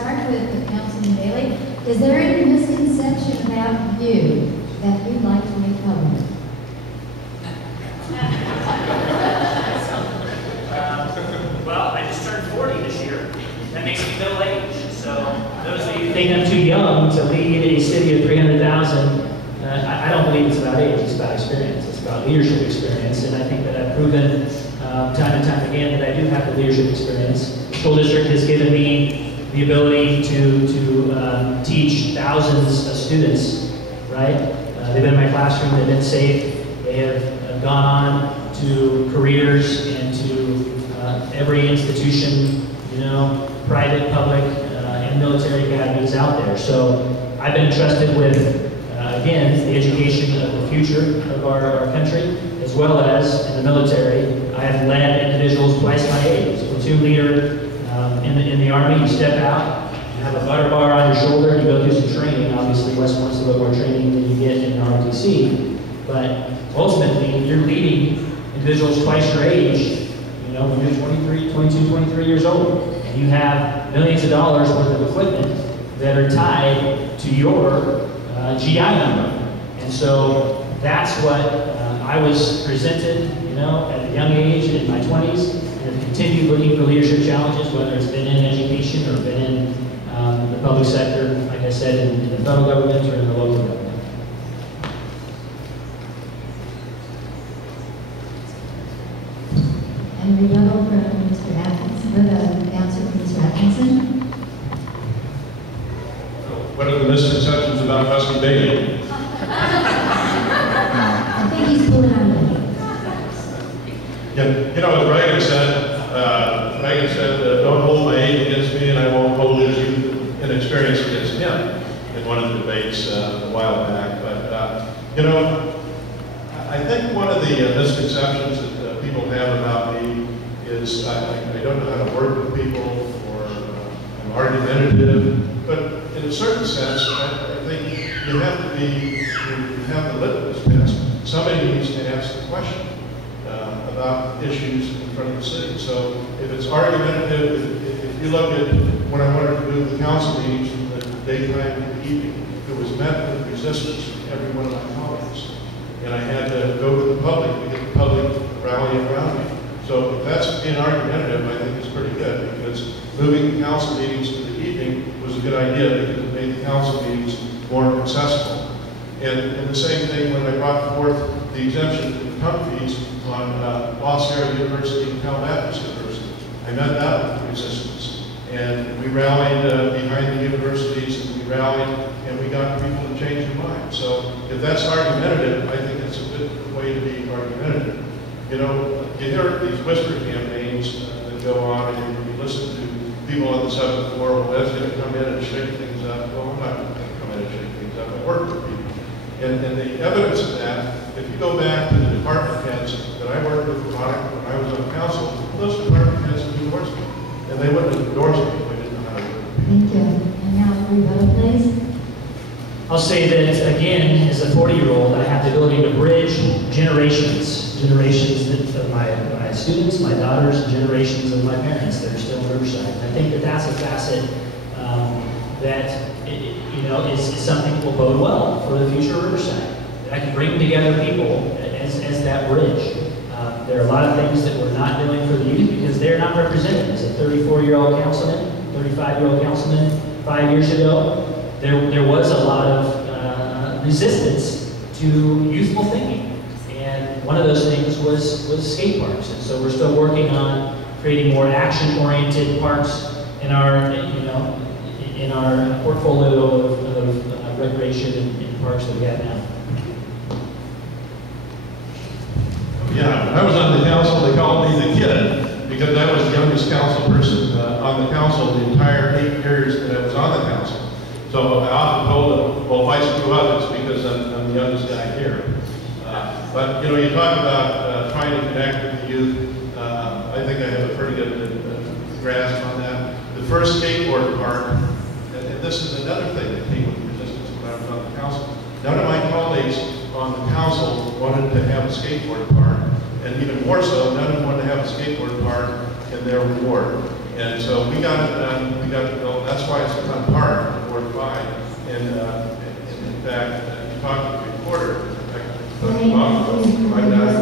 start with Councilman Bailey. Is there any misconception about you that you'd like to make public? Well, I just turned 40 this year. That makes me middle-aged. So those of you who think I'm too young to lead a city of 300,000, I don't believe it's about age, it's about experience. It's about leadership experience, and I think that I've proven time and time again that I do have the leadership experience. The school district has given me the ability to teach thousands of students, right? They've been in my classroom, they've been safe, they have gone on to careers and to every institution, you know, private, public, and military academies out there. So I've been entrusted with, again, the education of the future of our country, as well as in the military. I have led individuals twice my age. As a platoon leader in the Army, you step out, you have a butter bar on your shoulder, you go through some training. Obviously, West wants a little more training than you get in ROTC, but ultimately, you're leading individuals twice your age, you know, when you're 22, 23 years old, and you have millions of dollars worth of equipment that are tied to your GI number. And so that's what I was presented, you know, at a young age in my 20s, and have continued looking for leadership challenges, whether it's been in education or been in the public sector, like I said, in the federal government or in the local government. And rebuttal from Mr. Atkinson, or the answer from Mr. Atkinson. What are the misconceptions about Husky Bailey? I think he's pulling on me. Yeah, you know, as Reagan said, don't hold my age against me, and I won't hold his youth and experience against him, in one of the debates a while back. But, you know, I think one of the misconceptions that people have about me is I don't know how to work with people, or I'm argumentative, but in a certain sense, I think you have to have the litmus test. Somebody needs to ask the question about issues in front of the city. So if it's argumentative, if you look at when I wanted to move the council meetings from the daytime to the evening, it was met with resistance from every one of my colleagues. And I had to go to the public to get the public to rally around me. So if that's being argumentative, I think it's pretty good, because moving the council meetings to the evening was a good idea, because it made the council meetings more accessible. And the same thing when I brought forth the exemption to the pump fees on La Sierra University and Cal Baptist University. I met that with resistance. And we rallied behind the universities, and we rallied, and we got people to change their mind. So if that's argumentative, I think it's a good way to be argumentative. You know, you hear these whisper campaigns that go on, and you listen to people on the 7th floor, well, that's going to come in and shake things up. Well, I'm not going to come in and shake things up. I work with people. And the evidence of that, if you go back to the department heads that I worked with when I was on council, those department heads would endorse me. And they wouldn't have endorsed me if I didn't know how to work with people. Thank you. And now, rebuttal, please. I'll say that, again, as a 40-year-old, I have the ability to bridge generations of my students, my daughters, and generations of my parents that are still in Riverside. And I think that that's a facet that you know, is something that will bode well for the future of Riverside. That I can bring together people as that bridge. There are a lot of things that we're not doing for the youth because they're not represented. As a 34-year-old councilman, 35-year-old councilman 5 years ago, there was a lot of resistance to youthful thinking. And one of those things was skate parks. And so we're still working on creating more action-oriented parks in our, you know, in our portfolio of recreation and parks that we have now. Yeah, when I was on the council, they called me the kid because I was the youngest council person on the council the entire 8 years that I was on the council. So I often told them, well, if I screw up, it's because I'm the youngest guy here. But, you know, you talk about trying to connect with the youth. I think I have a pretty good grasp on that. The first skateboard park, and this is another thing that came with resistance when I was on the council. None of my colleagues on the council wanted to have a skateboard park, and even more so, none of them wanted to have a skateboard park in their ward. And so we got it done. We we got to build, that's why it's a fun park in Ward 5. And in fact, you talked to the reporter, I'm not